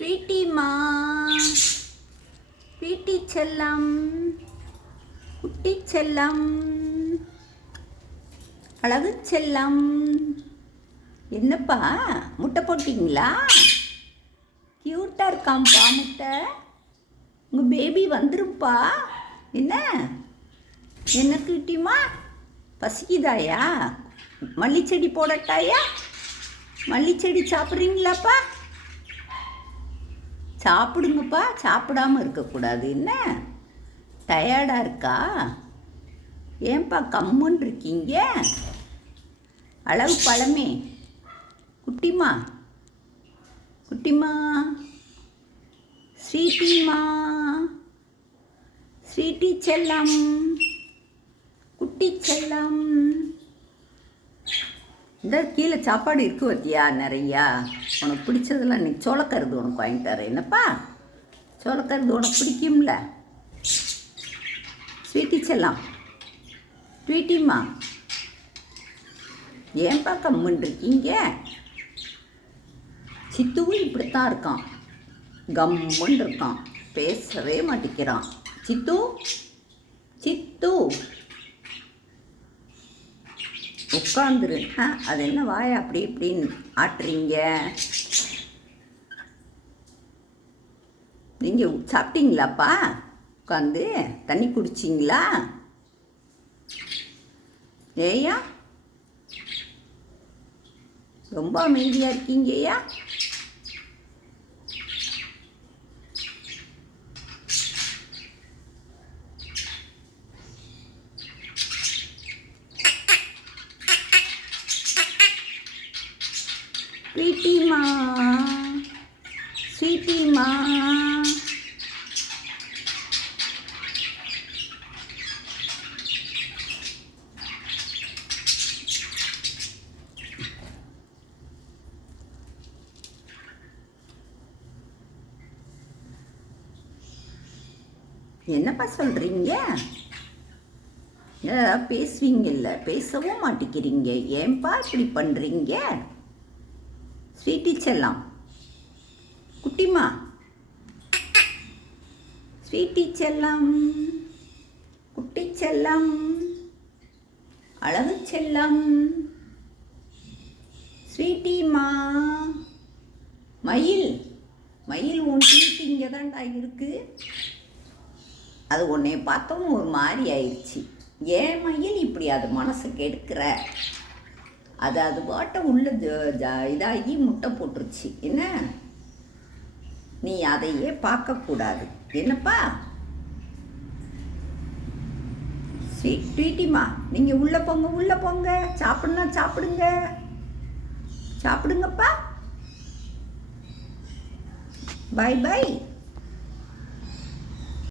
பிரீட்டிமா, pretty செல்லம், குட்டி செல்லம், அழகு செல்லம். என்னப்பா முட்டை போட்டிங்களா? க்யூட்டாக இருக்காம்ப்பா முட்டை. உங்கள் பேபி வந்துரும்ப்பா. என்ன என்ன கிட்டிமா, பசிக்குதாயா? மல்லிச்செடி போடட்டாயா? மல்லிச்செடி சாப்பிட்றீங்களாப்பா? சாப்பிடுங்கப்பா, சாப்பிடாமல் இருக்கக்கூடாது. என்ன டயர்டாக இருக்கா? ஏன்பா கம்முன்னு இருக்கீங்க? அழகு பழமே, குட்டிமா, குட்டிமா, ஸ்வீட்டிமா, ஸ்வீட்டி செல்லம், குட்டி செல்லம். இந்த கீழே சாப்பாடு இருக்கு வத்தியா நிறையா. உனக்கு பிடிச்சதெல்லாம் இன்னைக்கு சோளக்கருது உனக்கு வாங்கிட்டு வரேன். என்னப்பா சோளக்கருது உனக்கு பிடிக்கும்ல? ஸ்வீட்டி செல்லம், ஸ்வீட்டிம்மா, ஏன்பா கம்முன்னு இருக்கீங்க? சித்துவும் இப்படித்தான் இருக்கான், கம்முன்னு இருக்கான், பேசவே மாட்டேங்கிறான். சித்து, சித்து உட்காந்துரு. அது என்ன வாயை அப்படி இப்படின்னு ஆட்டுறீங்க? நீங்கள் சாப்பிட்டீங்களாப்பா? உட்காந்து தண்ணி குடிச்சிங்களா? ஏயா ரொம்ப அமைதியாக இருக்கீங்கய்யா? ஸ்வீட்டிமா, ஸ்வீட்டிமா, என்னப்பா சொல்கிறீங்க? ஏதாவது பேசுவீங்கல்ல, பேசவும் மாட்டேங்கிறீங்க. ஏன்பா இப்படி பண்ணுறீங்க? ஸ்வீட்டி செல்லம், குட்டிமா, ஸ்வீட்டி செல்லம், குட்டி செல்லம், அழகு செல்லம், ஸ்வீட்டிமா. மயில், மயில் உன் ஸ்வீட்டி இங்கே தான்டா இருக்கு. அது உன்னைய பார்த்தவும் ஒரு மாதிரி ஆயிடுச்சு. ஏன் மயில் இப்படி அது மனசை கெடுக்கிற? அது பாட்ட உள்ள இதாகி முட்டை போட்டுருச்சு. என்ன நீ அதையே பார்க்கக்கூடாது. என்னப்பா ஸ்வீட்டிமா, நீங்கள் உள்ளே போங்க, உள்ளே போங்க. சாப்பிட்னா சாப்பிடுங்க, சாப்பிடுங்கப்பா. பாய் பாய்.